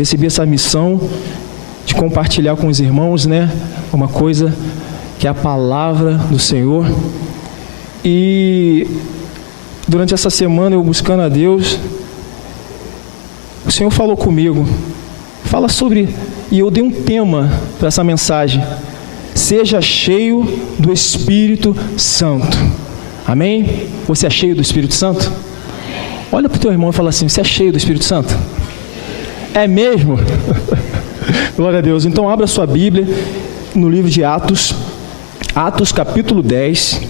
recebi essa missão de compartilhar com os irmãos, né, uma coisa que é a palavra do Senhor. E durante essa semana, eu buscando a Deus, o Senhor falou comigo, fala sobre, e eu dei um tema para essa mensagem: seja cheio do Espírito Santo. Amém? Você é cheio do Espírito Santo? Olha para o teu irmão e fala assim: você é cheio do Espírito Santo? É mesmo? Glória a Deus. Então abra sua Bíblia no livro de Atos, Atos capítulo 10,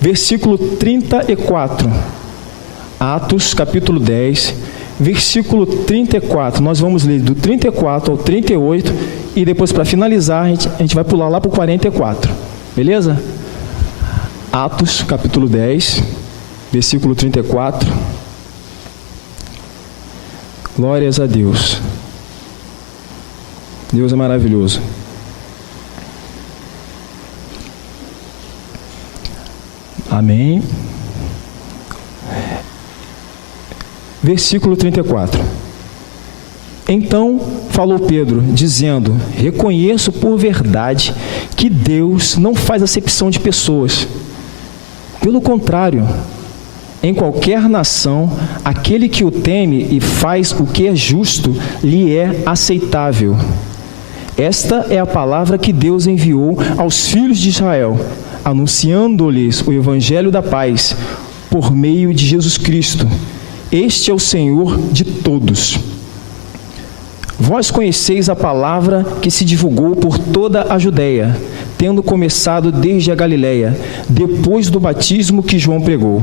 versículo 34. Atos capítulo 10, versículo 34. Nós vamos ler do 34 ao 38 e depois, para finalizar, a gente vai pular lá para o 44. Beleza? Atos capítulo 10, versículo 34. Glórias a Deus. Deus é maravilhoso. Amém. Versículo 34. Então falou Pedro, dizendo: reconheço por verdade que Deus não faz acepção de pessoas. Pelo contrário, em qualquer nação, aquele que o teme e faz o que é justo, lhe é aceitável. Esta é a palavra que Deus enviou aos filhos de Israel, anunciando-lhes o evangelho da paz, por meio de Jesus Cristo. Este é o Senhor de todos. Vós conheceis a palavra que se divulgou por toda a Judeia, tendo começado desde a Galileia, depois do batismo que João pregou.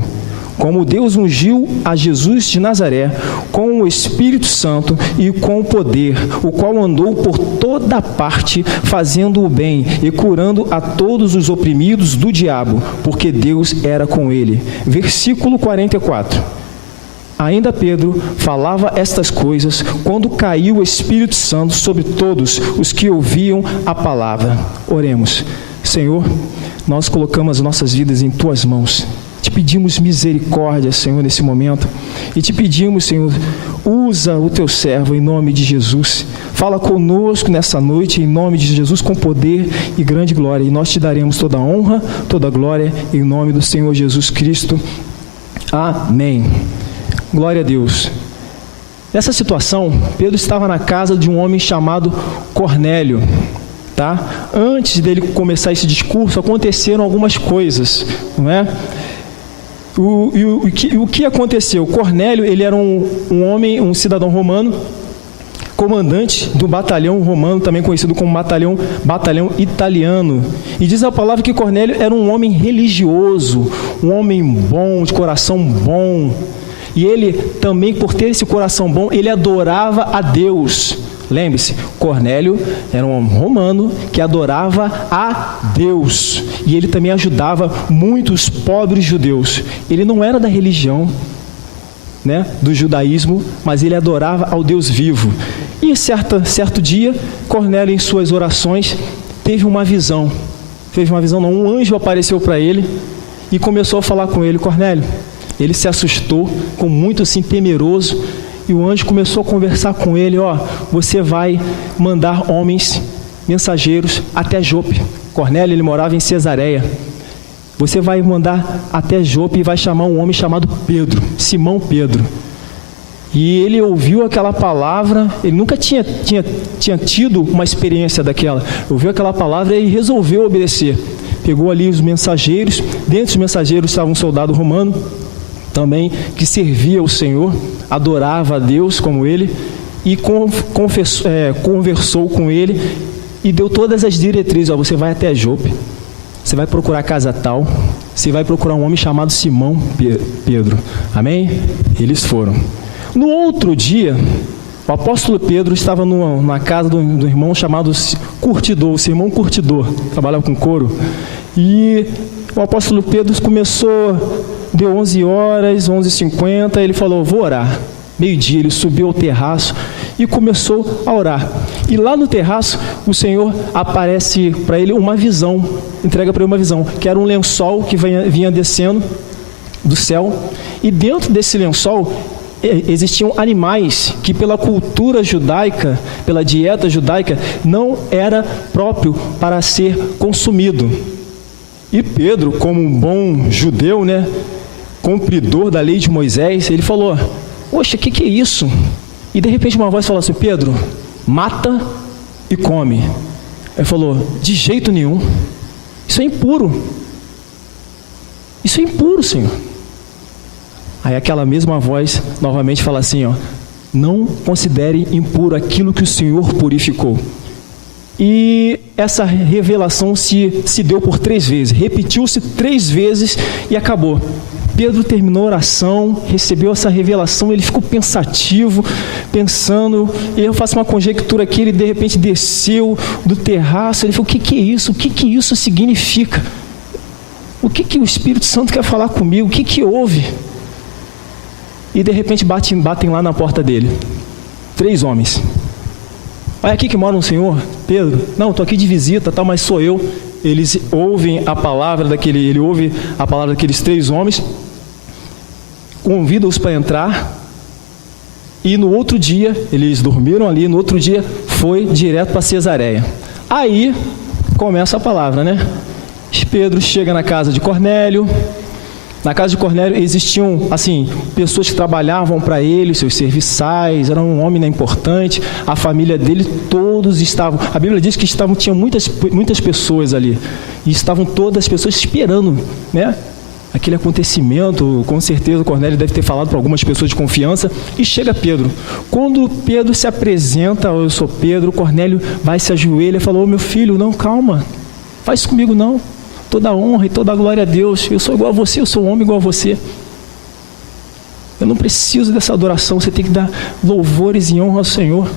Como Deus ungiu a Jesus de Nazaré com o Espírito Santo e com o poder, o qual andou por toda parte, fazendo o bem e curando a todos os oprimidos do diabo, porque Deus era com ele. Versículo 44. Ainda Pedro falava estas coisas quando caiu o Espírito Santo sobre todos os que ouviam a palavra. Oremos. Senhor, nós colocamos as nossas vidas em Tuas mãos. Te pedimos misericórdia, Senhor, nesse momento. E te pedimos, Senhor, usa o Teu servo em nome de Jesus. Fala conosco nessa noite em nome de Jesus com poder e grande glória. E nós Te daremos toda a honra, toda a glória em nome do Senhor Jesus Cristo. Amém. Glória a Deus. Nessa situação, Pedro estava na casa de um homem chamado Cornélio. Tá? Antes dele começar esse discurso, aconteceram algumas coisas, não é? O que aconteceu? Cornélio, ele era um homem, um cidadão romano, comandante do batalhão romano, também conhecido como batalhão italiano. E diz a palavra que Cornélio era um homem religioso, um homem bom, de coração bom. E ele também, por ter esse coração bom, ele adorava a Deus. Lembre-se, Cornélio era um homem romano que adorava a Deus. E ele também ajudava muitos pobres judeus. Ele não era da religião, né, do judaísmo, mas ele adorava ao Deus vivo. E certo dia, Cornélio, em suas orações, teve uma visão. Um anjo apareceu para ele e começou a falar com ele. Cornélio, ele se assustou, com muito assim, temeroso. E o anjo começou a conversar com ele: você vai mandar homens, mensageiros, até Jope. Cornélio, ele morava em Cesareia. Você vai mandar até Jope e vai chamar um homem chamado Pedro, Simão Pedro. E ele ouviu aquela palavra, ele nunca tinha tido uma experiência daquela. Ouviu aquela palavra e resolveu obedecer. Pegou ali os mensageiros, dentro dos mensageiros estava um soldado romano, também que servia o Senhor, adorava a Deus como ele, e conversou com ele e deu todas as diretrizes: você vai até Jope, você vai procurar casa tal, você vai procurar um homem chamado Simão Pedro. Amém? Eles foram. No outro dia, o apóstolo Pedro estava na casa do irmão chamado Curtidor, o Simão Curtidor, trabalhava com couro, e o apóstolo Pedro começou, deu 11 horas, 11h50, ele falou: vou orar. Meio-dia, ele subiu ao terraço e começou a orar. E lá no terraço, o Senhor aparece para ele uma visão, entrega para ele uma visão, que era um lençol que vinha descendo do céu, e dentro desse lençol existiam animais que pela cultura judaica, pela dieta judaica, não era próprio para ser consumido. E Pedro, como um bom judeu, né, cumpridor da lei de Moisés, ele falou: poxa, o que é isso? E de repente uma voz falou assim: Pedro, mata e come. Ele falou: de jeito nenhum, isso é impuro. Isso é impuro, Senhor. Aí aquela mesma voz novamente fala assim, ó: não considere impuro aquilo que o Senhor purificou. E essa revelação se deu por 3 vezes, repetiu-se 3 vezes e acabou. Pedro terminou a oração, recebeu essa revelação, ele ficou pensativo, pensando, e eu faço uma conjectura aqui, ele de repente desceu do terraço, ele falou: o que é isso? O que isso significa? O que o Espírito Santo quer falar comigo? O que houve? E de repente batem lá na porta dele. 3 homens. Olha aqui que mora um senhor, Pedro. Não, estou aqui de visita, tal, mas sou eu. Eles ouvem a palavra ele ouve a palavra daqueles 3 homens, convida-os para entrar, e no outro dia, eles dormiram ali, no outro dia foi direto para Cesareia. Aí começa a palavra, né? Pedro chega na casa de Cornélio. Na casa de Cornélio existiam, assim, pessoas que trabalhavam para ele, seus serviçais, era um homem importante, a família dele, todos estavam, a Bíblia diz que tinha muitas pessoas ali, e estavam todas as pessoas esperando, né? Aquele acontecimento. Com certeza Cornélio deve ter falado para algumas pessoas de confiança, e chega Pedro. Quando Pedro se apresenta: eu sou Pedro, Cornélio vai, se ajoelha e falou: meu filho, não, calma, faz isso comigo não. Toda a honra e toda a glória a Deus. Eu sou igual a você, eu sou um homem igual a você. Eu não preciso dessa adoração, você tem que dar louvores e honra ao Senhor.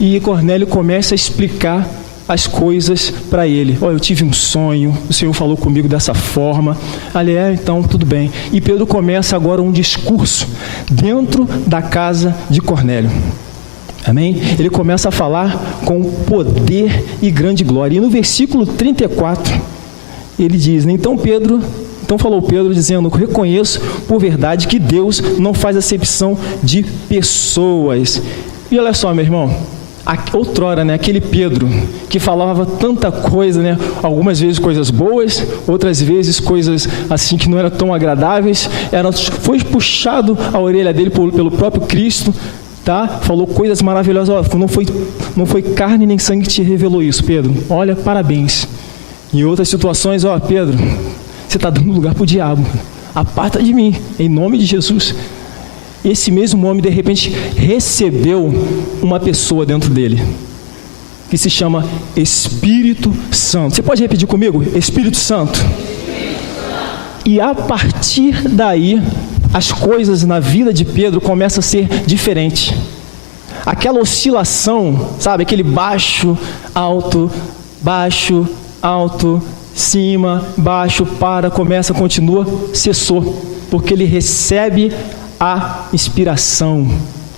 E Cornélio começa a explicar as coisas para ele. Olha, eu tive um sonho, o Senhor falou comigo dessa forma. Então tudo bem. E Pedro começa agora um discurso dentro da casa de Cornélio. Amém? Ele começa a falar com poder e grande glória. E no versículo 34... ele diz, né? Então falou Pedro dizendo: reconheço por verdade que Deus não faz acepção de pessoas. E olha só, meu irmão, outrora, né, aquele Pedro que falava tanta coisa, né, algumas vezes coisas boas, outras vezes coisas assim que não eram tão agradáveis, foi puxado a orelha dele pelo próprio Cristo, tá? Falou coisas maravilhosas. Não foi carne nem sangue que te revelou isso, Pedro. Olha, parabéns. Em outras situações: Pedro, você está dando lugar para o diabo, aparta de mim, em nome de Jesus. Esse mesmo homem de repente recebeu uma pessoa dentro dele, que se chama Espírito Santo. Você pode repetir comigo? Espírito Santo. E a partir daí, as coisas na vida de Pedro começam a ser diferentes. Aquela oscilação, sabe? Aquele baixo, alto, cima, baixo, começa, continua, cessou, porque ele recebe a inspiração,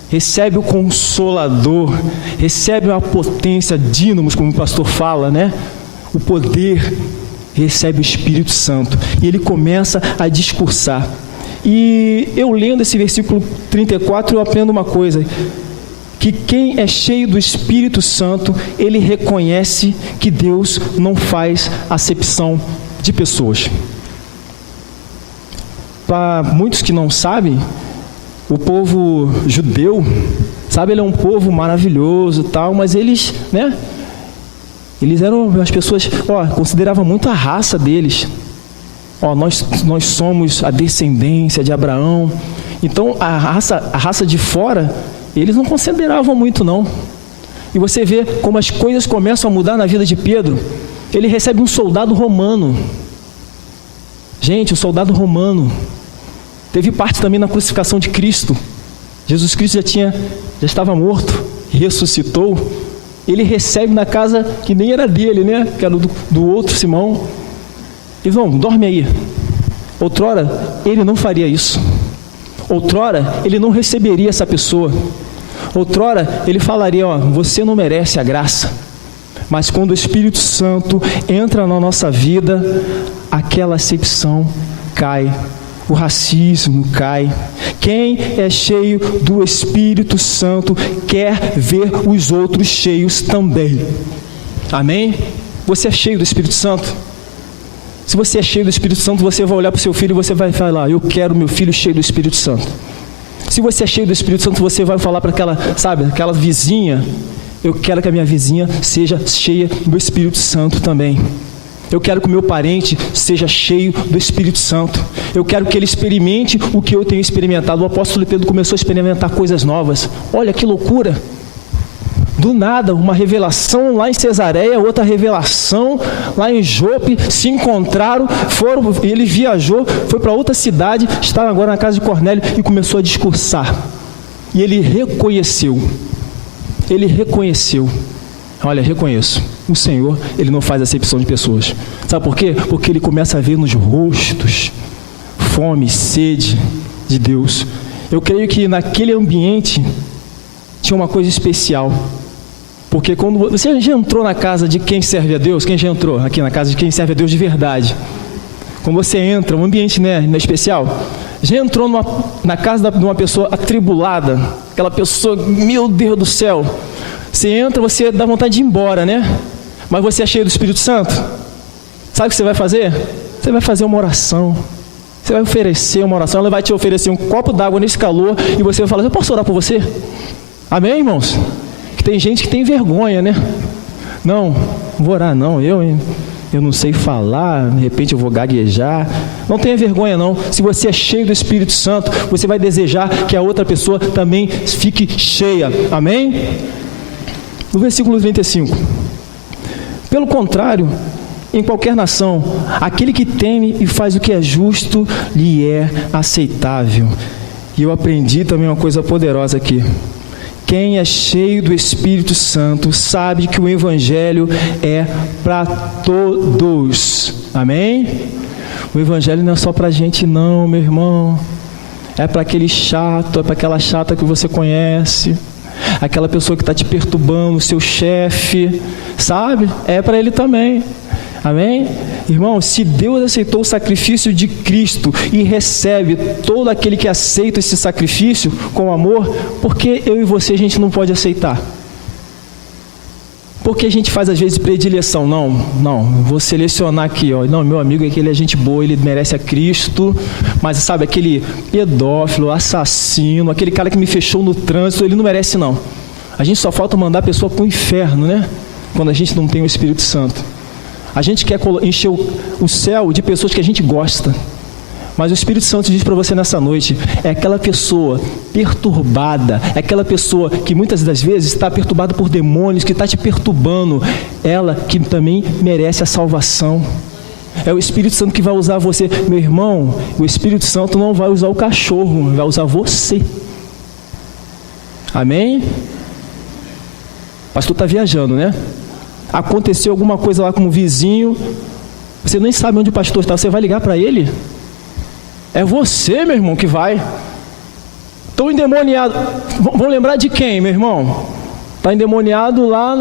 recebe o Consolador, recebe a potência, dínamos, como o pastor fala, né? O poder, recebe o Espírito Santo, e ele começa a discursar. E eu lendo esse versículo 34, eu aprendo uma coisa: que quem é cheio do Espírito Santo, ele reconhece que Deus não faz acepção de pessoas. Para muitos que não sabem, o povo judeu, sabe, ele é um povo maravilhoso, tal, mas eles, né, eles eram, as pessoas, consideravam muito a raça deles. Nós somos a descendência de Abraão. Então a raça de fora, eles não consideravam muito não. E você vê como as coisas começam a mudar na vida de Pedro. Ele recebe um soldado romano. Gente, o soldado romano teve parte também na crucificação de Cristo. Jesus Cristo já estava morto, ressuscitou. Ele recebe na casa que nem era dele, né? Que era do outro Simão. Irmão, dorme aí. Outrora, ele não faria isso. Outrora, ele não receberia essa pessoa. Outrora, ele falaria: você não merece a graça. Mas quando o Espírito Santo entra na nossa vida, aquela acepção cai. o racismo cai. Quem é cheio do Espírito Santo quer ver os outros cheios também. Amém? Você é cheio do Espírito Santo? Se você é cheio do Espírito Santo, você vai olhar para o seu filho e você vai falar: eu quero meu filho cheio do Espírito Santo. Se você é cheio do Espírito Santo, você vai falar para aquela vizinha: eu quero que a minha vizinha seja cheia do Espírito Santo também. Eu quero que o meu parente seja cheio do Espírito Santo. Eu quero que ele experimente o que eu tenho experimentado. O apóstolo Pedro começou a experimentar coisas novas. Olha que loucura! Do nada, uma revelação lá em Cesareia, outra revelação lá em Jope, se encontraram, ele viajou, foi para outra cidade, estava agora na casa de Cornélio e começou a discursar. E ele reconheceu. Olha, reconheço. O Senhor, Ele não faz acepção de pessoas. Sabe por quê? Porque Ele começa a ver nos rostos fome, sede de Deus. Eu creio que naquele ambiente tinha uma coisa especial. Porque quando você já entrou na casa de quem serve a Deus, quem já entrou aqui na casa de quem serve a Deus de verdade? Quando você entra, um ambiente, né, especial, já entrou na casa de uma pessoa atribulada, aquela pessoa, meu Deus do céu, você entra, você dá vontade de ir embora, né? Mas você é cheio do Espírito Santo. Sabe o que você vai fazer? Você vai fazer uma oração. Você vai oferecer uma oração. Ela vai te oferecer um copo d'água nesse calor e você vai falar: eu posso orar por você? Amém, irmãos? Que tem gente que tem vergonha, né? Não vou orar não, eu não sei falar, de repente eu vou gaguejar. Não tenha vergonha não. Se você é cheio do Espírito Santo, você vai desejar que a outra pessoa também fique cheia. Amém? No versículo 35. Pelo contrário, em qualquer nação, aquele que teme e faz o que é justo lhe é aceitável. E eu aprendi também uma coisa poderosa aqui. Quem é cheio do Espírito Santo sabe que o Evangelho é para todos. Amém? O Evangelho não é só para a gente não, meu irmão. É para aquele chato, é para aquela chata que você conhece. Aquela pessoa que está te perturbando, o seu chefe, sabe? É para ele também. Amém? Irmão, se Deus aceitou o sacrifício de Cristo e recebe todo aquele que aceita esse sacrifício com amor, por que eu e você a gente não pode aceitar? Porque a gente faz às vezes predileção. Não, vou selecionar aqui, ó. Não, meu amigo, aquele é gente boa, ele merece a Cristo, mas sabe, aquele pedófilo, assassino, aquele cara que me fechou no trânsito, ele não merece não. A gente só falta mandar a pessoa para o inferno, né? Quando a gente não tem o Espírito Santo. A gente quer encher o céu de pessoas que a gente gosta. Mas o Espírito Santo diz para você nessa noite, é aquela pessoa perturbada, é aquela pessoa que muitas das vezes está perturbada por demônios, que está te perturbando, ela que também merece a salvação. É o Espírito Santo que vai usar você. Meu irmão, o Espírito Santo não vai usar o cachorro, vai usar você. Amém? O pastor está viajando, né? Aconteceu alguma coisa lá com o vizinho, você nem sabe onde o pastor está, você vai ligar para ele? É você, meu irmão, que vai. Estou endemoniado. Vão lembrar de quem, meu irmão? Está endemoniado lá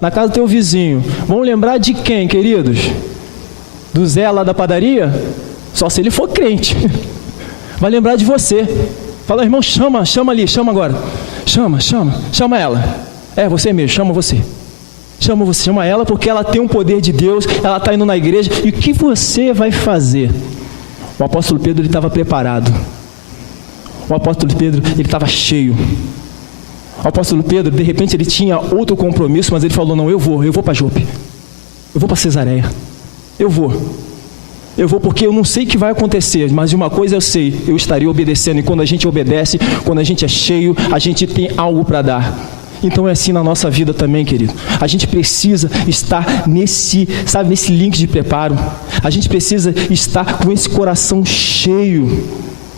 na casa do teu vizinho. Vão lembrar de quem, queridos? Do Zé lá da padaria? Só se ele for crente. Vai lembrar de você. Fala, irmão, chama ali, chama agora. Chama ela. É você mesmo, chama você. Chama ela porque ela tem um poder de Deus, ela está indo na igreja. E o que você vai fazer? O apóstolo Pedro, ele estava preparado. O apóstolo Pedro, ele estava cheio. O apóstolo Pedro, de repente, ele tinha outro compromisso, mas ele falou, não, eu vou para Jope. Eu vou para Cesareia. Eu vou porque eu não sei o que vai acontecer, mas de uma coisa eu sei, eu estarei obedecendo. E quando a gente obedece, quando a gente é cheio, a gente tem algo para dar. Então é assim na nossa vida também, querido. A gente precisa estar nesse link de preparo. A gente precisa estar com esse coração cheio,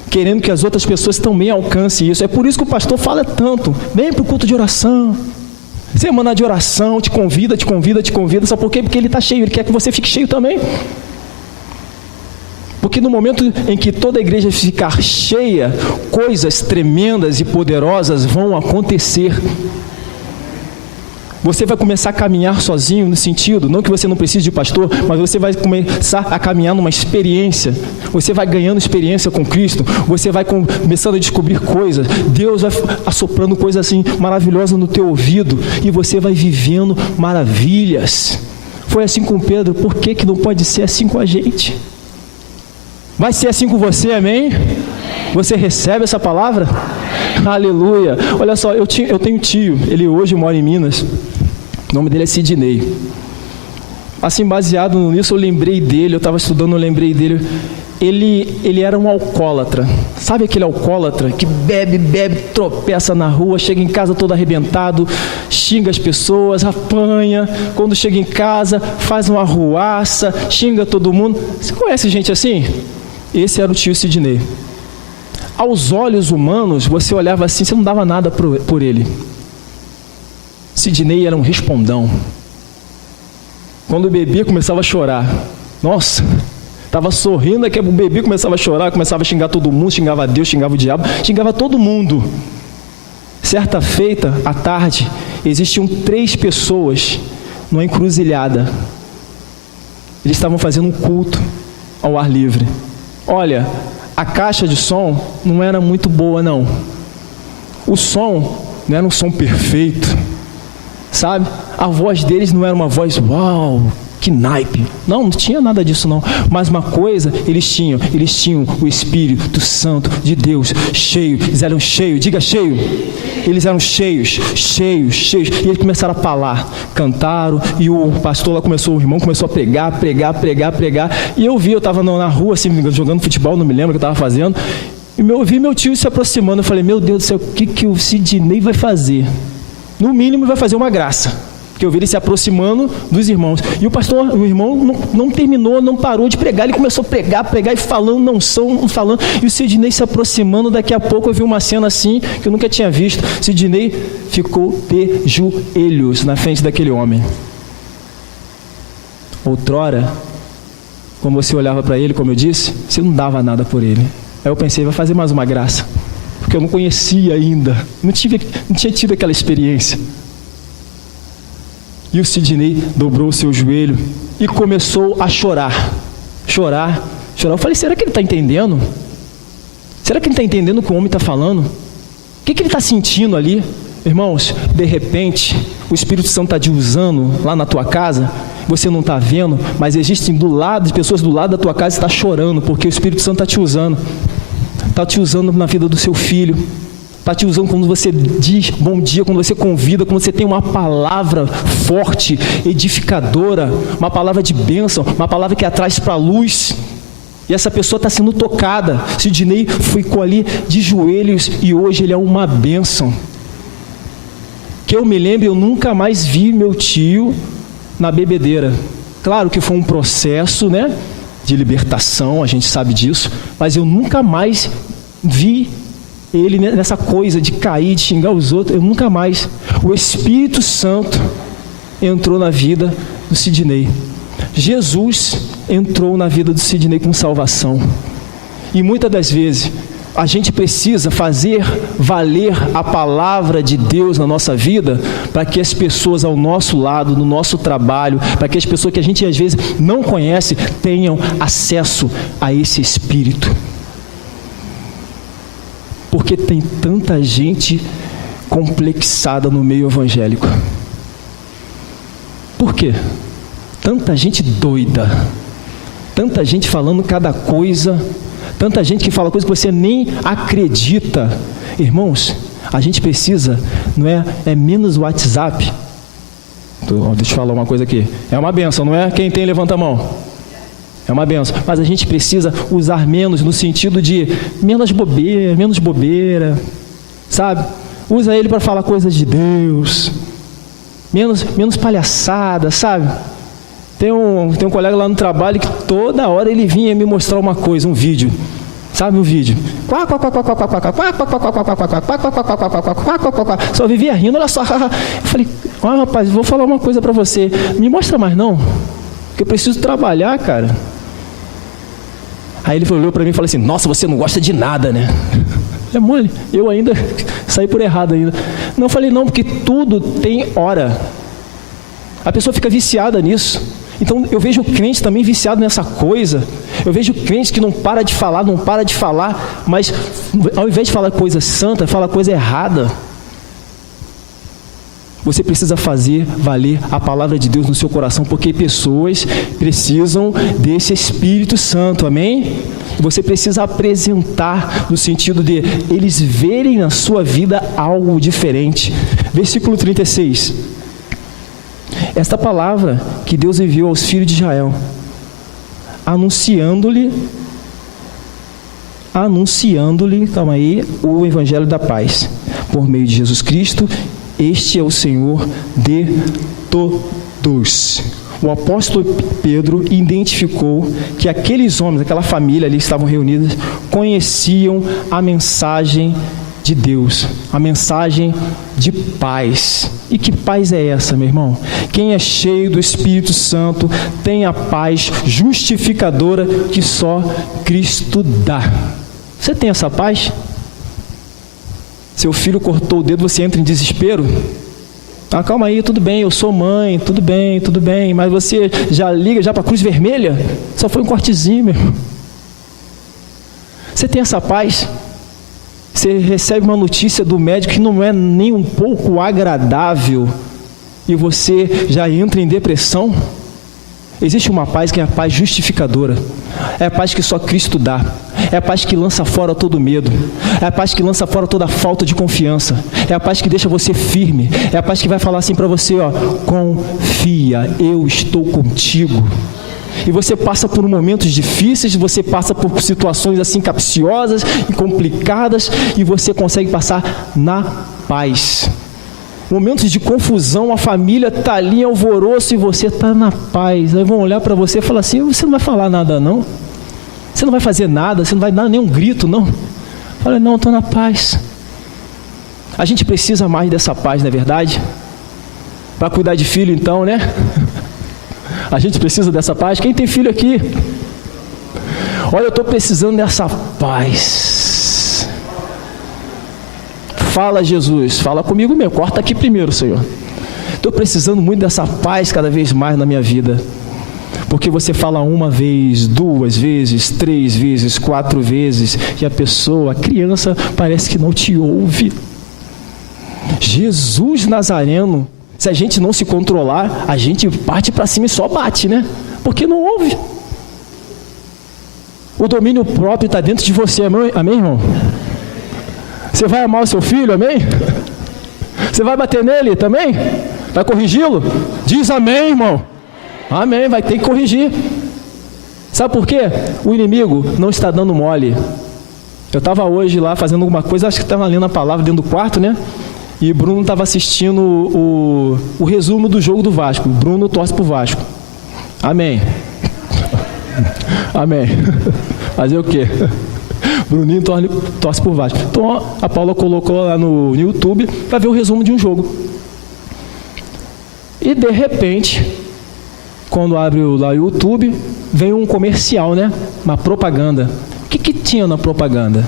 querendo que as outras pessoas também alcancem isso. É por isso que o pastor fala tanto. Vem para o culto de oração. Semana de oração, te convida. Sabe por quê? Porque ele está cheio, ele quer que você fique cheio também. Porque no momento em que toda a igreja ficar cheia, coisas tremendas e poderosas vão acontecer. Você vai começar a caminhar sozinho, no sentido, não que você não precise de pastor, mas você vai começar a caminhar numa experiência. Você vai ganhando experiência com Cristo, você vai começando a descobrir coisas. Deus vai assoprando coisas assim maravilhosas no teu ouvido e você vai vivendo maravilhas. Foi assim com Pedro, por que não pode ser assim com a gente? Vai ser assim com você, amém? Você recebe essa palavra? Aleluia. Olha só, eu tenho um tio, ele hoje mora em Minas, o nome dele é Sidney. Assim, baseado nisso, eu lembrei dele, eu estava estudando, eu lembrei dele. Ele era um alcoólatra. Sabe aquele alcoólatra que bebe, tropeça na rua, chega em casa todo arrebentado, xinga as pessoas, apanha, quando chega em casa faz uma arruaça, xinga todo mundo. Você conhece gente assim? Esse era o tio Sidney. Aos olhos humanos, você olhava assim, você não dava nada por ele. Sidney era um respondão. Quando bebia, começava a chorar. Nossa, estava sorrindo, que o bebê começava a chorar, começava a xingar todo mundo, xingava Deus, xingava o diabo, xingava todo mundo. Certa feita, à tarde, existiam 3 pessoas numa encruzilhada. Eles estavam fazendo um culto ao ar livre. Olha, a caixa de som não era muito boa, não. O som não era um som perfeito, sabe? A voz deles não era uma voz, uau, que naipe. Não tinha nada disso não. Mas uma coisa eles tinham o Espírito Santo de Deus cheio. Eles eram cheios, diga cheio. Eles eram cheios. E eles começaram a falar, cantaram, e o pastor lá o irmão começou a pregar. E eu estava na rua assim, jogando futebol, não me lembro o que eu estava fazendo. E eu vi meu tio se aproximando. Eu falei, meu Deus do céu, o que o Sidney vai fazer? No mínimo vai fazer uma graça. Porque eu vi ele se aproximando dos irmãos. E o irmão não terminou, não parou de pregar. Ele começou a pregar e falando, falando. E o Sidney se aproximando. Daqui a pouco eu vi uma cena assim, que eu nunca tinha visto. Sidney ficou de joelhos na frente daquele homem. Outrora, quando você olhava para ele, como eu disse, você não dava nada por ele. Aí eu pensei, vai fazer mais uma graça. Porque eu não conhecia ainda. Não tinha tido aquela experiência. E o Sidney dobrou o seu joelho e começou a chorar. Eu falei, será que ele está entendendo? Será que ele está entendendo o que o homem está falando? O que ele está sentindo ali? Irmãos, de repente, o Espírito Santo está te usando lá na tua casa, você não está vendo, mas existem pessoas do lado da tua casa que estão chorando, porque o Espírito Santo está te usando. Está te usando na vida do seu filho. Está te usando quando você diz bom dia, quando você convida, quando você tem uma palavra forte, edificadora, uma palavra de bênção, uma palavra que atrai para a luz. E essa pessoa está sendo tocada. Sidney ficou ali de joelhos e hoje ele é uma bênção. Que eu me lembro, eu nunca mais vi meu tio na bebedeira. Claro que foi um processo, né, de libertação, a gente sabe disso, mas eu nunca mais vi ele nessa coisa de cair, de xingar os outros. Eu nunca mais. O Espírito Santo entrou na vida do Sidney. Jesus entrou na vida do Sidney com salvação. E muitas das vezes a gente precisa fazer valer a palavra de Deus na nossa vida, para que as pessoas ao nosso lado, no nosso trabalho, para que as pessoas que a gente às vezes não conhece, tenham acesso a esse Espírito. Porque tem tanta gente complexada no meio evangélico. Por quê? Tanta gente doida, tanta gente falando cada coisa, tanta gente que fala coisa que você nem acredita. Irmãos, a gente precisa, não é menos WhatsApp. Deixa eu falar uma coisa aqui. É uma bênção, não é? Quem tem, levanta a mão. É uma benção, mas a gente precisa usar menos no sentido de menos bobeira, sabe? Usa ele para falar coisas de Deus, menos palhaçada, sabe? Tem um colega lá no trabalho que toda hora ele vinha me mostrar uma coisa, um vídeo, sabe? Um vídeo. Só vivia rindo, olha só. Eu falei, rapaz, vou falar uma coisa para você, me mostra mais não, porque eu preciso trabalhar, cara. Aí ele olhou para mim e falou assim, nossa, você não gosta de nada, né? É mole, eu ainda saí por errado ainda. Não, falei não, porque tudo tem hora. A pessoa fica viciada nisso. Então eu vejo crente também viciado nessa coisa. Eu vejo crente que não para de falar, mas ao invés de falar coisa santa, fala coisa errada. Você precisa fazer valer a palavra de Deus no seu coração, porque pessoas precisam desse Espírito Santo, amém? Você precisa apresentar no sentido de eles verem na sua vida algo diferente. Versículo 36. Esta palavra que Deus enviou aos filhos de Israel, anunciando-lhe, calma aí, o evangelho da paz, por meio de Jesus Cristo. Este é o Senhor de todos. O apóstolo Pedro identificou que aqueles homens, aquela família ali que estavam reunidas, conheciam a mensagem de Deus, a mensagem de paz. E que paz é essa, meu irmão? Quem é cheio do Espírito Santo tem a paz justificadora que só Cristo dá. Você tem essa paz? Seu filho cortou o dedo, você entra em desespero? Ah, calma aí, tudo bem, eu sou mãe, tudo bem, mas você já liga já para a Cruz Vermelha? Só foi um cortezinho, meu irmão. Você tem essa paz? Você recebe uma notícia do médico que não é nem um pouco agradável e você já entra em depressão? Existe uma paz que é a paz justificadora. É a paz que só Cristo dá. É a paz que lança fora todo medo. É a paz que lança fora toda falta de confiança. É a paz que deixa você firme. É a paz que vai falar assim para você, ó, confia, eu estou contigo. E você passa por momentos difíceis, você passa por situações assim capciosas e complicadas, e você consegue passar na paz. Momentos de confusão, a família está ali em alvoroço e você está na paz. Aí vão olhar para você e falar assim, você não vai falar nada não? Você não vai fazer nada, você não vai dar nenhum grito não? Fala, não, estou na paz. A gente precisa mais dessa paz, não é verdade? Para cuidar de filho então, né? A gente precisa dessa paz. Quem tem filho aqui? Olha, eu estou precisando dessa paz. Fala, Jesus, fala comigo mesmo, corta aqui primeiro, Senhor. Estou precisando muito dessa paz cada vez mais na minha vida. Porque você fala uma vez, 2 vezes, 3 vezes, 4 vezes, e a criança parece que não te ouve. Jesus Nazareno, se a gente não se controlar, a gente parte para cima e só bate, né? Porque não ouve. O domínio próprio está dentro de você, amém, irmão? Você vai amar o seu filho, amém? Você vai bater nele também? Vai corrigi-lo? Diz amém, irmão. Amém, vai ter que corrigir. Sabe por quê? O inimigo não está dando mole. Eu estava hoje lá fazendo alguma coisa, acho que estava lendo a palavra dentro do quarto, né? E Bruno estava assistindo o resumo do jogo do Vasco. Bruno torce pro Vasco. Amém. Amém. Fazer o quê? Bruninho torce por Vasco. Então a Paula colocou lá no YouTube para ver o resumo de um jogo. E de repente, quando abre lá o YouTube, vem um comercial, né? Uma propaganda. O que tinha na propaganda?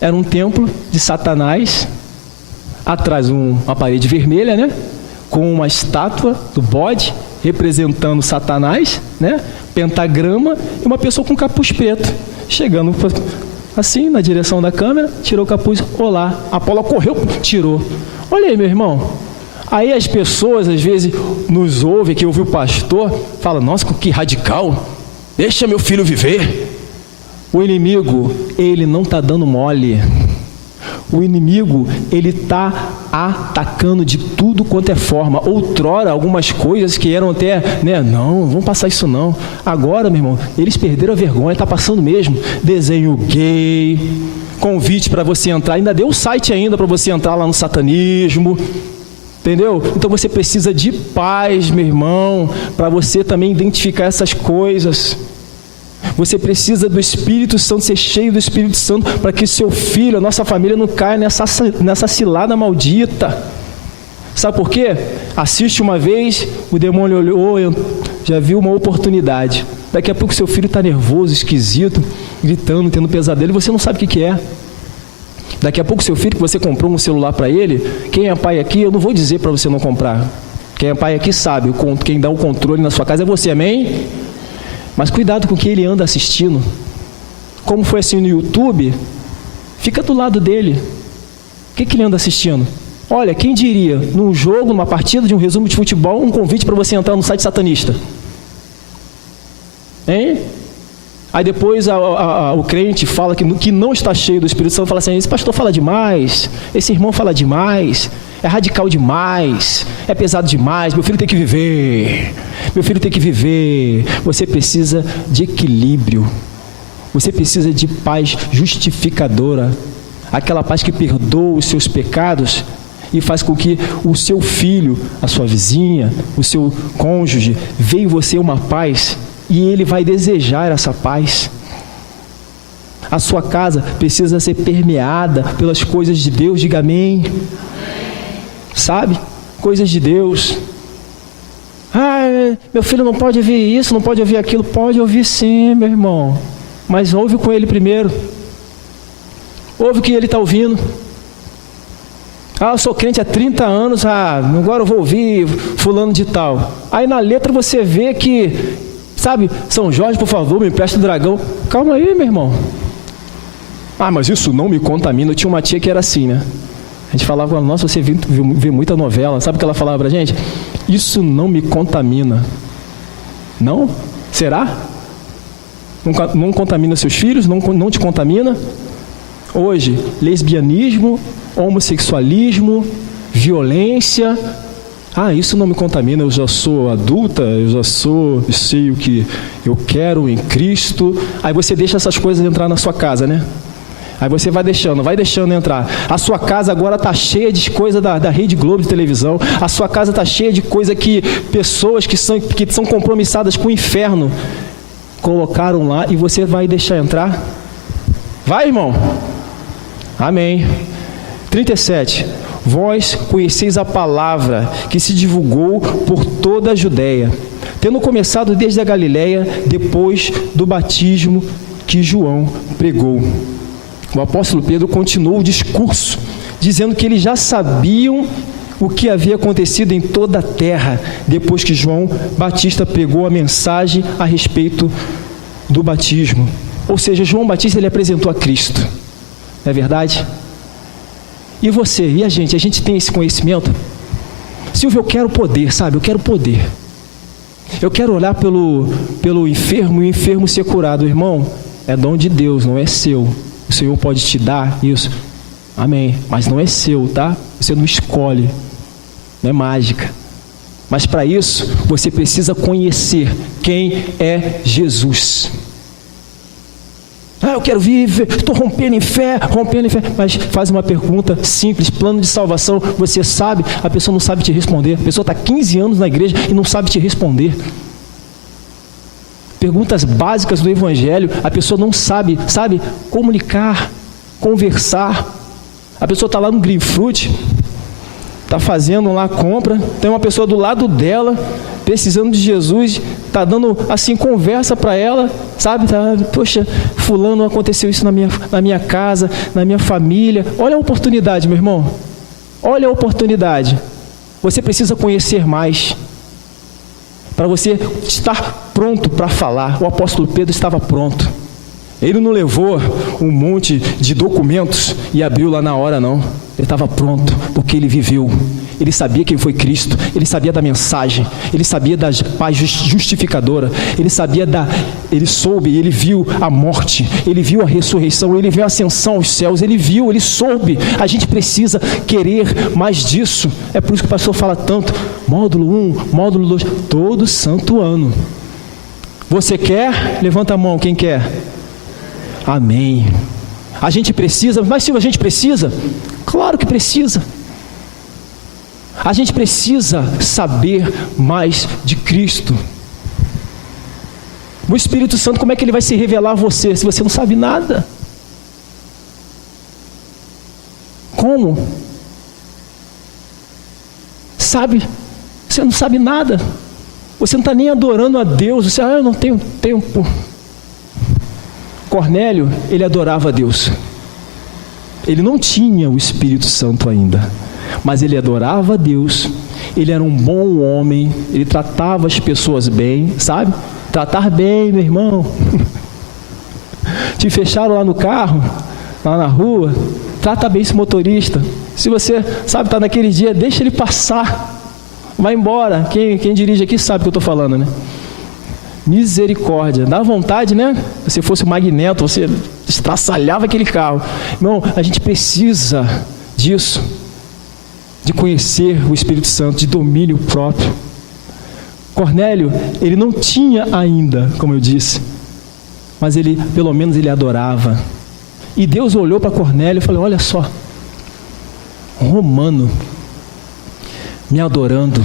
Era um templo de Satanás, atrás uma parede vermelha, né? Com uma estátua do bode representando Satanás, né? Pentagrama e uma pessoa com capuz preto. Chegando assim na direção da câmera, tirou o capuz, olá. A Paula correu, tirou. Olha aí, meu irmão. Aí as pessoas às vezes nos ouvem, que ouve o pastor, fala, nossa, que radical. Deixa meu filho viver. O inimigo, ele não está dando mole. O inimigo, ele está atacando de tudo quanto é forma. Outrora, algumas coisas que eram até, né, não, vamos passar isso não. Agora, meu irmão, eles perderam a vergonha, está passando mesmo. Desenho gay, convite para você entrar, ainda deu o site ainda para você entrar lá no satanismo. Entendeu? Então você precisa de paz, meu irmão, para você também identificar essas coisas. Você precisa do Espírito Santo, ser cheio do Espírito Santo, para que seu filho, a nossa família não caia nessa cilada maldita. Sabe por quê? Assiste uma vez, o demônio olhou, já viu uma oportunidade. Daqui a pouco seu filho está nervoso, esquisito, gritando, tendo pesadelo, e você não sabe o que é. Daqui a pouco seu filho, que você comprou um celular para ele, quem é pai aqui, eu não vou dizer para você não comprar. Quem é pai aqui sabe, quem dá o controle na sua casa é você, amém? Mas cuidado com o que ele anda assistindo. Como foi assim no YouTube, fica do lado dele. O que ele anda assistindo? Olha, quem diria, num jogo, numa partida de um resumo de futebol, um convite para você entrar no site satanista? Hein? Aí depois o crente fala que não está cheio do Espírito Santo, fala assim, esse pastor fala demais, esse irmão fala demais, é radical demais, é pesado demais, meu filho tem que viver, Você precisa de equilíbrio, você precisa de paz justificadora, aquela paz que perdoa os seus pecados e faz com que o seu filho, a sua vizinha, o seu cônjuge, veja em você uma paz e ele vai desejar essa paz. A sua casa precisa ser permeada pelas coisas de Deus, diga amém. Sabe? Coisas de Deus. Meu filho não pode ouvir isso, não pode ouvir aquilo. Pode ouvir sim, meu irmão. Mas ouve com ele primeiro. Ouve o que ele está ouvindo. Eu sou crente há 30 anos, agora eu vou ouvir fulano de tal. Aí na letra você vê que, sabe, São Jorge, por favor, me empresta o dragão. Calma aí, meu irmão. Mas isso não me contamina. Eu tinha uma tia que era assim, né? A gente falava, nossa, você vê muita novela. Sabe o que ela falava pra gente? Isso não me contamina. Não? Será? Não contamina seus filhos? Não te contamina? Hoje, lesbianismo, homossexualismo, violência. Isso não me contamina, eu já sou adulta, eu sei o que eu quero em Cristo. Aí você deixa essas coisas entrar na sua casa, né? Aí você vai deixando entrar. A sua casa agora está cheia de coisa da Rede Globo de televisão. A sua casa está cheia de coisa que pessoas que são compromissadas com o inferno colocaram lá e você vai deixar entrar? Vai, irmão? Amém. 37. Vós conheceis a palavra que se divulgou por toda a Judéia, tendo começado desde a Galiléia, depois do batismo que João pregou. O apóstolo Pedro continuou o discurso, dizendo que eles já sabiam o que havia acontecido em toda a terra, depois que João Batista pregou a mensagem a respeito do batismo. Ou seja, João Batista ele apresentou a Cristo. Não é verdade? E você, e a gente tem esse conhecimento? Silvio, eu quero poder, sabe? Eu quero poder. Eu quero olhar pelo enfermo e o enfermo ser curado. Irmão, é dom de Deus, não é seu. O Senhor pode te dar isso. Amém. Mas não é seu, tá? Você não escolhe. Não é mágica. Mas para isso, você precisa conhecer quem é Jesus. Eu quero viver, estou rompendo em fé, mas faz uma pergunta simples, plano de salvação, você sabe, a pessoa não sabe te responder, a pessoa está 15 anos na igreja e não sabe te responder. Perguntas básicas do Evangelho, a pessoa não sabe comunicar, conversar. A pessoa está lá no Greenfruit, está fazendo lá a compra, tem uma pessoa do lado dela, precisando de Jesus, está dando assim conversa para ela, sabe? Poxa, fulano, aconteceu isso na minha casa, na minha família. Olha a oportunidade, meu irmão. Olha a oportunidade. Você precisa conhecer mais para você estar pronto para falar. O apóstolo Pedro estava pronto. Ele não levou um monte de documentos e abriu lá na hora, não. Ele estava pronto, porque ele viveu. Ele sabia quem foi Cristo, ele sabia da mensagem, ele sabia da paz justificadora, ele soube, ele viu a morte, ele viu a ressurreição, ele viu a ascensão aos céus, ele soube. A gente precisa querer mais disso. É por isso que o pastor fala tanto, módulo 1, módulo 2, todo santo ano. Você quer? Levanta a mão, quem quer? Amém. A gente precisa, mas Silvio, a gente precisa? Claro que precisa. A gente precisa saber mais de Cristo. O Espírito Santo, como é que ele vai se revelar a você, se você não sabe nada? Como? Sabe? Você não sabe nada. Você não está nem adorando a Deus. Você, eu não tenho tempo. Cornélio, ele adorava a Deus. Ele não tinha o Espírito Santo ainda, mas ele adorava a Deus, Ele era um bom homem, ele tratava as pessoas bem, sabe? Tratar bem, meu irmão. Te fecharam lá no carro, lá na rua, trata bem esse motorista. Se você, sabe, está naquele dia, deixa ele passar. Vai embora. Quem dirige aqui sabe o que eu estou falando, né? Misericórdia. Dá vontade, né? Se fosse o Magneto, você estraçalhava aquele carro. Irmão, a gente precisa disso. De conhecer o Espírito Santo, de domínio próprio. Cornélio, ele não tinha ainda, como eu disse, mas ele, pelo menos ele adorava. E Deus olhou para Cornélio e falou, olha só, um romano me adorando,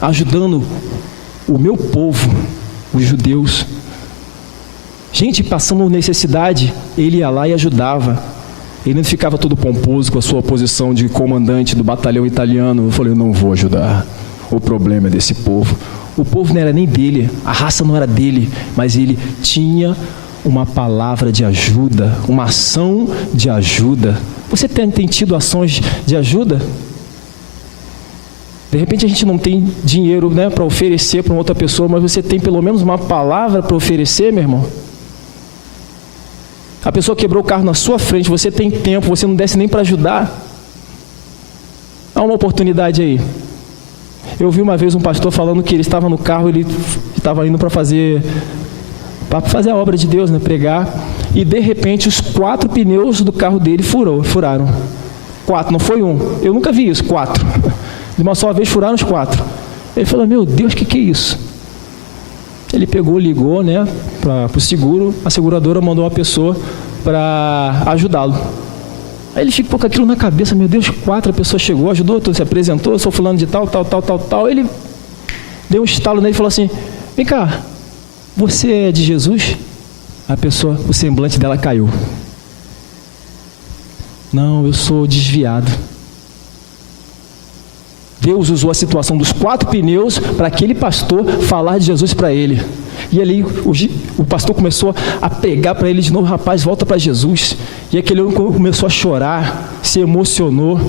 ajudando o meu povo, os judeus. Gente passando necessidade, ele ia lá e ajudava. Ele não ficava todo pomposo com a sua posição de comandante do batalhão italiano. Eu falei, eu não vou ajudar. O problema é desse povo. O povo não era nem dele, a raça não era dele, mas ele tinha uma palavra de ajuda, uma ação de ajuda. Você tem tido ações de ajuda? De repente a gente não tem dinheiro, né, para oferecer para uma outra pessoa, mas você tem pelo menos uma palavra para oferecer, meu irmão? A pessoa quebrou o carro na sua frente, você tem tempo, você não desce nem para ajudar. Há uma oportunidade aí. Eu vi uma vez um pastor falando que ele estava no carro, ele estava indo para fazer a obra de Deus, né, pregar, e de repente os 4 pneus do carro dele furaram. 4, não foi um. Eu nunca vi isso, 4. De uma só vez furaram os 4. Ele falou, meu Deus, o que é isso? Ele pegou, ligou, né, para o seguro, a seguradora mandou uma pessoa para ajudá-lo. Aí ele ficou com aquilo na cabeça, meu Deus, 4, a pessoa chegou, ajudou, se apresentou, eu sou fulano de tal. Ele deu um estalo nele e falou assim, vem cá, você é de Jesus? A pessoa, o semblante dela caiu. Não, eu sou desviado. Deus usou a situação dos 4 pneus para aquele pastor falar de Jesus para ele. E ali o pastor começou a pregar para ele de novo, rapaz, volta para Jesus. E aquele homem começou a chorar, se emocionou.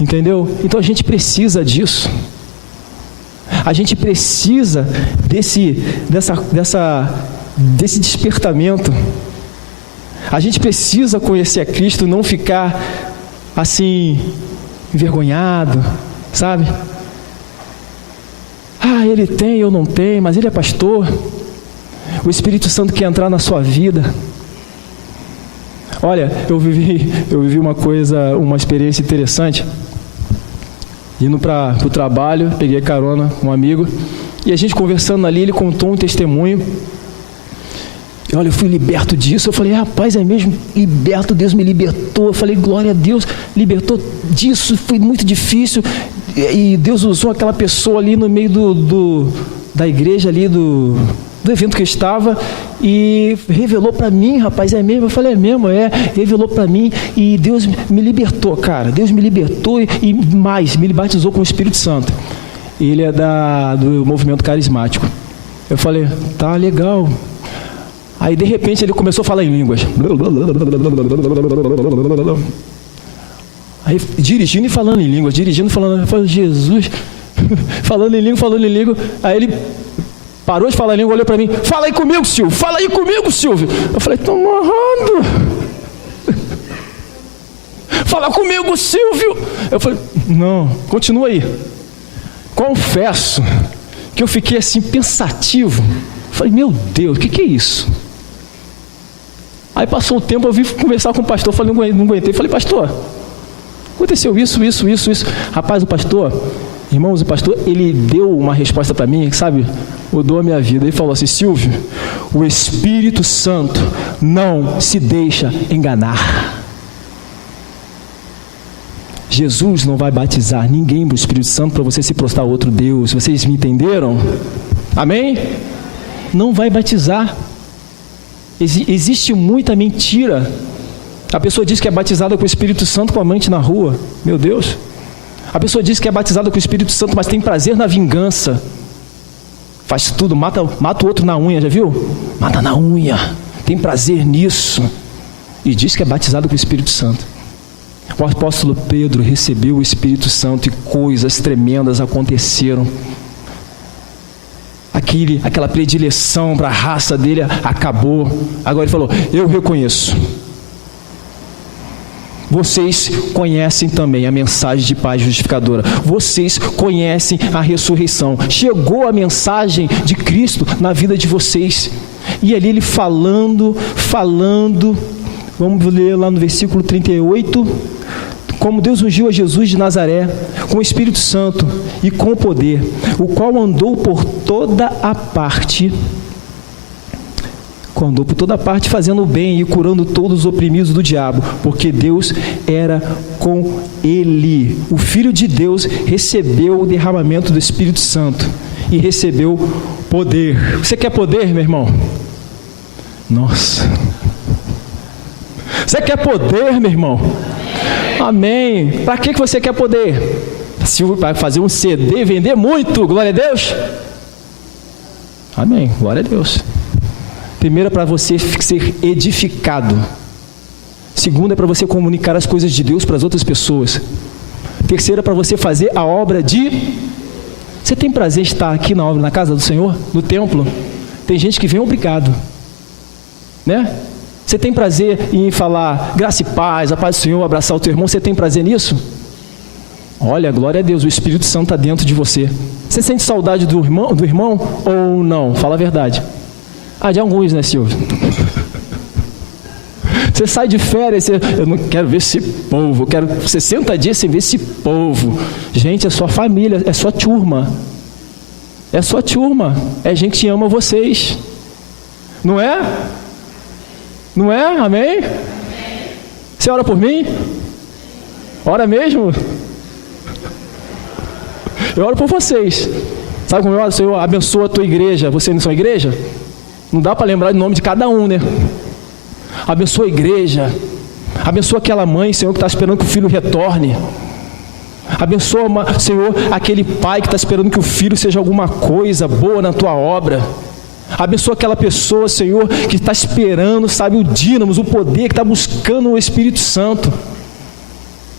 Entendeu? Então a gente precisa disso. A gente precisa desse despertamento. A gente precisa conhecer a Cristo, não ficar assim, envergonhado, sabe? Ah, ele tem, eu não tenho, mas ele é pastor. O Espírito Santo quer entrar na sua vida. Olha, eu vivi uma experiência interessante. Indo para o trabalho, peguei carona com um amigo, e a gente conversando ali, ele contou um testemunho. E olha, eu fui liberto disso. Eu falei, rapaz, é mesmo? Liberto, Deus me libertou. Eu falei, glória a Deus, libertou disso, foi muito difícil. E Deus usou aquela pessoa ali no meio da igreja ali, do evento que eu estava, e revelou para mim, rapaz, é mesmo? Eu falei, é mesmo, revelou para mim, e Deus me libertou, cara. Deus me libertou e mais, me batizou com o Espírito Santo. Ele é do movimento carismático. Eu falei, tá legal. Aí de repente ele começou a falar em línguas. Aí dirigindo e falando em línguas, falando, Jesus, falando em língua. Aí ele parou de falar em língua, olhou para mim, fala aí comigo, Silvio. Eu falei, tô morrendo. Fala comigo, Silvio. Eu falei, não, continua aí. Confesso que eu fiquei assim pensativo. Eu falei, meu Deus, o que é isso? Aí passou o tempo, eu vim conversar com o pastor, falei, não aguentei. Falei, pastor, aconteceu isso. Rapaz, o pastor, irmãos, ele deu uma resposta para mim, sabe, mudou a minha vida. Ele falou assim, Silvio, o Espírito Santo não se deixa enganar. Jesus não vai batizar ninguém do Espírito Santo para você se prostrar a outro Deus. Vocês me entenderam? Amém? Não vai batizar. Existe muita mentira. A pessoa diz que é batizada com o Espírito Santo com a amante na rua. Meu Deus. A pessoa diz que é batizada com o Espírito Santo, mas tem prazer na vingança. Faz tudo, mata o outro na unha, já viu? Mata na unha. Tem prazer nisso. E diz que é batizada com o Espírito Santo. O apóstolo Pedro recebeu o Espírito Santo e coisas tremendas aconteceram. Aquela predileção para a raça dele acabou. Agora ele falou: eu reconheço. Vocês conhecem também a mensagem de paz justificadora. Vocês conhecem a ressurreição. Chegou a mensagem de Cristo na vida de vocês. E ali ele falando, vamos ler lá no versículo 38, como Deus ungiu a Jesus de Nazaré, com o Espírito Santo e com o poder, o qual andou por toda a parte, fazendo o bem e curando todos os oprimidos do diabo, porque Deus era com ele. O Filho de Deus recebeu o derramamento do Espírito Santo e recebeu poder. Você quer poder, meu irmão? Nossa! Você quer poder, meu irmão? Amém! Para que você quer poder? Para fazer um CD e vender muito, glória a Deus? Amém, glória a Deus. Primeiro é para você ser edificado. Segundo é para você comunicar as coisas de Deus para as outras pessoas. Terceiro é para você fazer a obra de... Você tem prazer em estar aqui na obra, na casa do Senhor, no templo? Tem gente que vem obrigado, né? Você tem prazer em falar graça e paz, a paz do Senhor, abraçar o teu irmão? Você tem prazer nisso? Olha, glória a Deus, o Espírito Santo está dentro de você. Você sente saudade do irmão ou não? Fala a verdade. De alguns, né, Silvio? Você sai de férias, eu não quero ver esse povo, eu quero 60 dias sem ver esse povo. Gente, é sua família, é sua turma. É sua turma, é gente que ama vocês. Não é? Não é? Amém? Você ora por mim? Ora mesmo? Eu oro por vocês. Sabe como eu oro? Senhor, abençoa a tua igreja. Vocês não são igreja? Não dá para lembrar o nome de cada um, né? Abençoa a igreja. Abençoa aquela mãe, Senhor, que está esperando que o filho retorne. Abençoa, Senhor, aquele pai que está esperando que o filho seja alguma coisa boa na tua obra. Abençoa aquela pessoa, Senhor, que está esperando, sabe, o dínamo, o poder, que está buscando o Espírito Santo.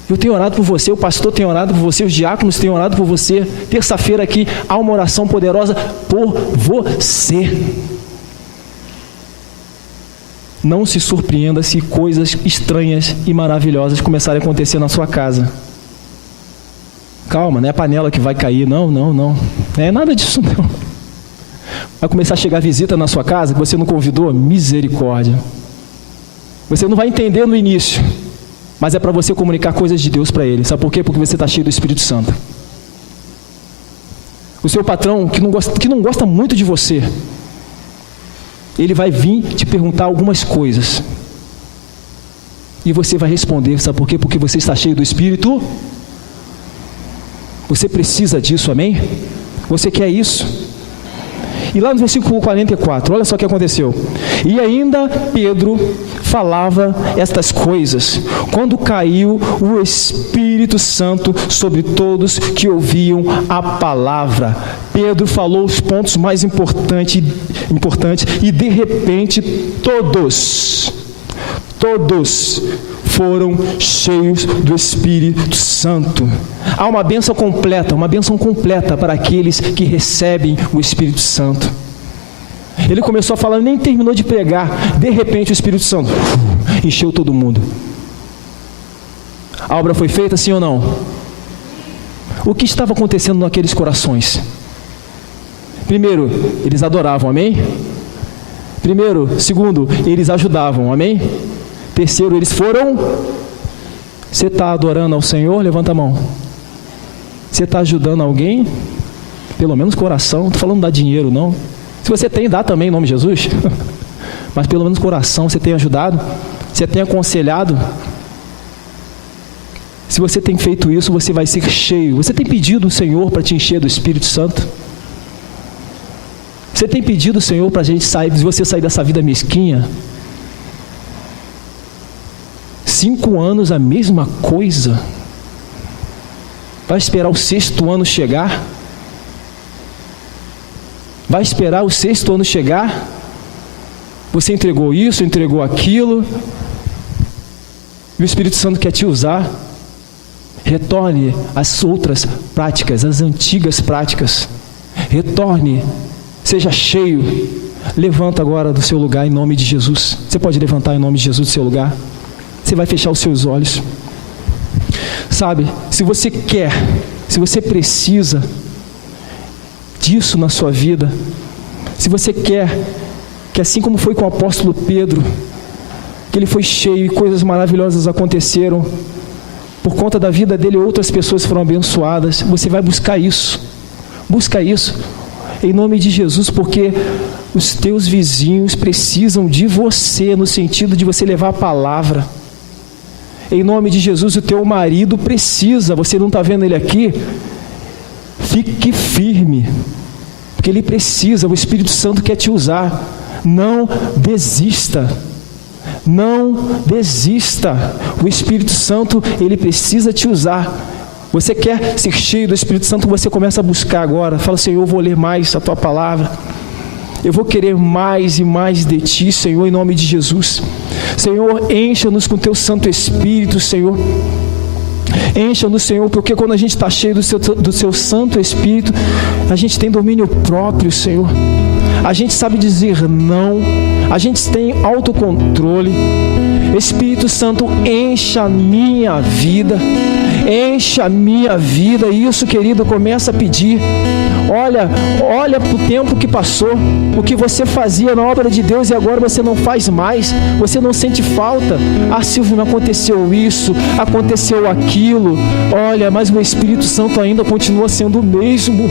Eu tenho orado por você, o pastor tem orado por você, os diáconos têm orado por você. Terça-feira aqui há uma oração poderosa por você. Não se surpreenda se coisas estranhas e maravilhosas começarem a acontecer na sua casa. Calma, não é a panela que vai cair, não. Não é nada disso, não. Vai começar a chegar visita na sua casa que você não convidou? Misericórdia. Você não vai entender no início, mas é para você comunicar coisas de Deus para ele. Sabe por quê? Porque você está cheio do Espírito Santo. O seu patrão, que não gosta muito de você, ele vai vir te perguntar algumas coisas. E você vai responder, sabe por quê? Porque você está cheio do Espírito. Você precisa disso, amém? Você quer isso? E lá no versículo 44, olha só o que aconteceu. E ainda Pedro falava estas coisas, quando caiu o Espírito Santo sobre todos que ouviam a palavra. Pedro falou os pontos mais importantes e de repente todos foram cheios do Espírito Santo. Há uma bênção completa para aqueles que recebem o Espírito Santo. Ele começou a falar, nem terminou de pregar, de repente o Espírito Santo encheu todo mundo. A obra foi feita, sim ou não? O que estava acontecendo naqueles corações? Primeiro, eles adoravam, amém? Segundo, eles ajudavam, amém? Terceiro, eles foram... Você está adorando ao Senhor? Levanta a mão. Você está ajudando alguém? Pelo menos coração. Não estou falando de dar dinheiro, não. Se você tem, dá também em nome de Jesus. Mas pelo menos coração, você tem ajudado? Você tem aconselhado? Se você tem feito isso, você vai ser cheio. Você tem pedido ao Senhor para te encher do Espírito Santo? Você tem pedido ao Senhor para você sair dessa vida mesquinha? 5 anos a mesma coisa? Vai esperar o 6º ano chegar? Vai esperar o 6º ano chegar? Você entregou isso, entregou aquilo, e o Espírito Santo quer te usar, retorne às outras práticas, às antigas práticas. Retorne, seja cheio. Levanta agora do seu lugar em nome de Jesus. Você pode levantar em nome de Jesus do seu lugar. Você vai fechar os seus olhos. Sabe, se você quer, se você precisa disso na sua vida, se você quer que assim como foi com o apóstolo Pedro, que ele foi cheio e coisas maravilhosas aconteceram, por conta da vida dele outras pessoas foram abençoadas, você vai buscar isso. Busca isso em nome de Jesus, porque os teus vizinhos precisam de você, no sentido de você levar a palavra. Em nome de Jesus, o teu marido precisa, você não está vendo ele aqui? Fique firme, porque ele precisa, o Espírito Santo quer te usar. Não desista, não desista, o Espírito Santo, ele precisa te usar. Você quer ser cheio do Espírito Santo, você começa a buscar agora, fala: Senhor, eu vou ler mais a tua palavra, eu vou querer mais e mais de ti, Senhor, em nome de Jesus. Senhor, encha-nos com teu Santo Espírito, Senhor. Encha-nos, Senhor, porque quando a gente está cheio do seu Santo Espírito, a gente tem domínio próprio, Senhor. A gente sabe dizer não, a gente tem autocontrole. Espírito Santo, encha a minha vida, encha a minha vida. Isso, querido, começa a pedir. Olha para o tempo que passou, o que você fazia na obra de Deus e agora você não faz mais, você não sente falta. Ah, Silvio, não aconteceu isso, aconteceu aquilo. Olha, mas o Espírito Santo ainda continua sendo o mesmo.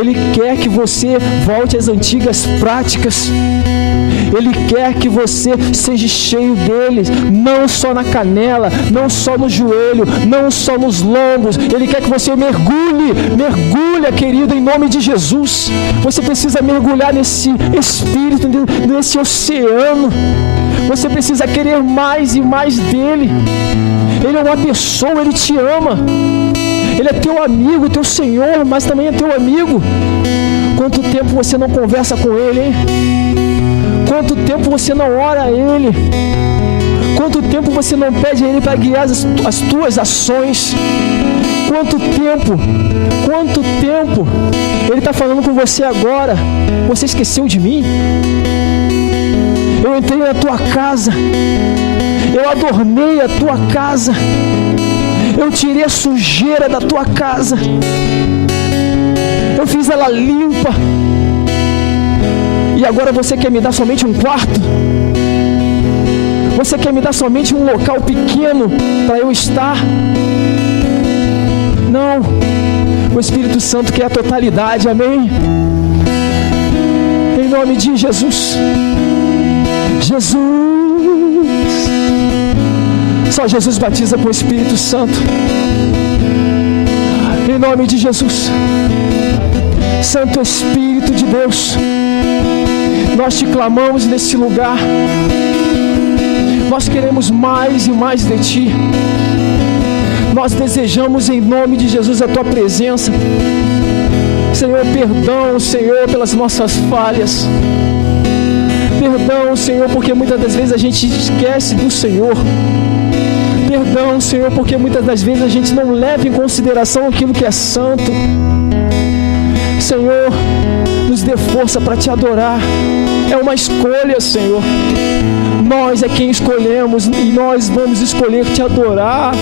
Ele quer que você volte às antigas práticas. Ele quer que você seja cheio dele, não só na canela, não só no joelho, não só nos lombos. Ele quer que você mergulha, querido, em nome de Jesus. Você precisa mergulhar nesse Espírito, nesse oceano. Você precisa querer mais e mais dele. Ele é uma pessoa, ele te ama. Ele é teu amigo, teu Senhor, mas também é teu amigo. Quanto tempo você não conversa com ele, hein? Quanto tempo você não ora a Ele? Quanto tempo você não pede a Ele para guiar as tuas ações? Quanto tempo Ele está falando com você agora? Você esqueceu de mim? Eu entrei na tua casa, eu adornei a tua casa, eu tirei a sujeira da tua casa, eu fiz ela limpa. E agora você quer me dar somente um quarto? Você quer me dar somente um local pequeno para eu estar? Não. O Espírito Santo quer a totalidade, amém? Em nome de Jesus. Jesus. Só Jesus batiza com o Espírito Santo. Em nome de Jesus. Santo Espírito de Deus, nós te clamamos nesse lugar. Nós queremos mais e mais de ti. Nós desejamos em nome de Jesus a tua presença. Senhor, perdão, Senhor, pelas nossas falhas. Perdão, Senhor, porque muitas das vezes a gente esquece do Senhor. Perdão, Senhor, porque muitas das vezes a gente não leva em consideração aquilo que é santo. Senhor, nos dê força para te adorar. É uma escolha, Senhor. Nós é quem escolhemos e nós vamos escolher te adorar.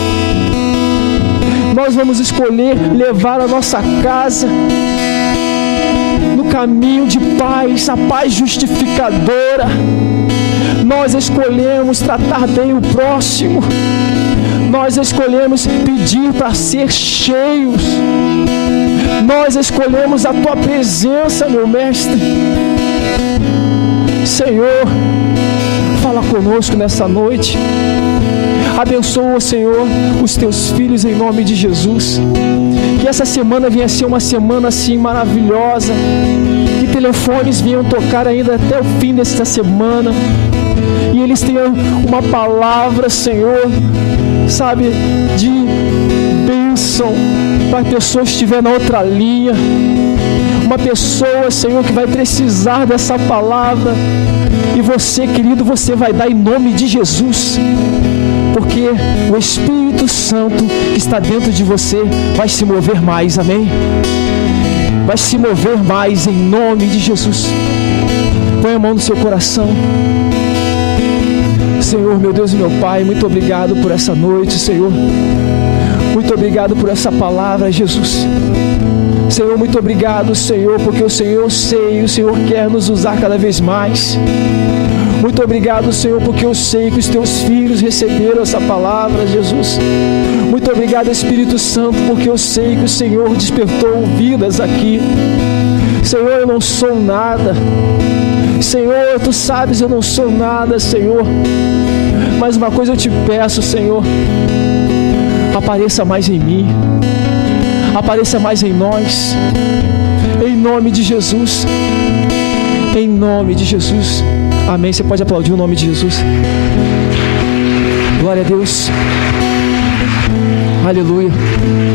Nós vamos escolher levar a nossa casa no caminho de paz, a paz justificadora. Nós escolhemos tratar bem o próximo. Nós escolhemos pedir para ser cheios. Nós escolhemos a tua presença, meu mestre. Senhor, fala conosco nessa noite. Abençoa, Senhor, os teus filhos em nome de Jesus. Que essa semana venha ser uma semana assim maravilhosa. Que telefones venham tocar ainda até o fim desta semana. E eles tenham uma palavra, Senhor, sabe, de bênção para a pessoa que estiver na outra linha. Uma pessoa, Senhor, que vai precisar dessa palavra. E você, querido, você vai dar em nome de Jesus. porque o Espírito Santo que está dentro de você vai se mover mais, amém? Vai se mover mais em nome de Jesus. Põe a mão no seu coração. Senhor, meu Deus e meu Pai, muito obrigado por essa noite, Senhor. Muito obrigado por essa palavra, Jesus. Senhor, muito obrigado, Senhor, porque o Senhor sei, o Senhor quer nos usar cada vez mais. Muito obrigado, Senhor, porque eu sei que os teus filhos receberam essa palavra, Jesus. Muito obrigado, Espírito Santo, porque eu sei que o Senhor despertou vidas aqui. Senhor, eu não sou nada. Senhor, tu sabes, eu não sou nada, Senhor. Mas uma coisa eu te peço, Senhor, apareça mais em mim, apareça mais em nós, em nome de Jesus, em nome de Jesus, amém. Você pode aplaudir o nome de Jesus. Glória a Deus, aleluia.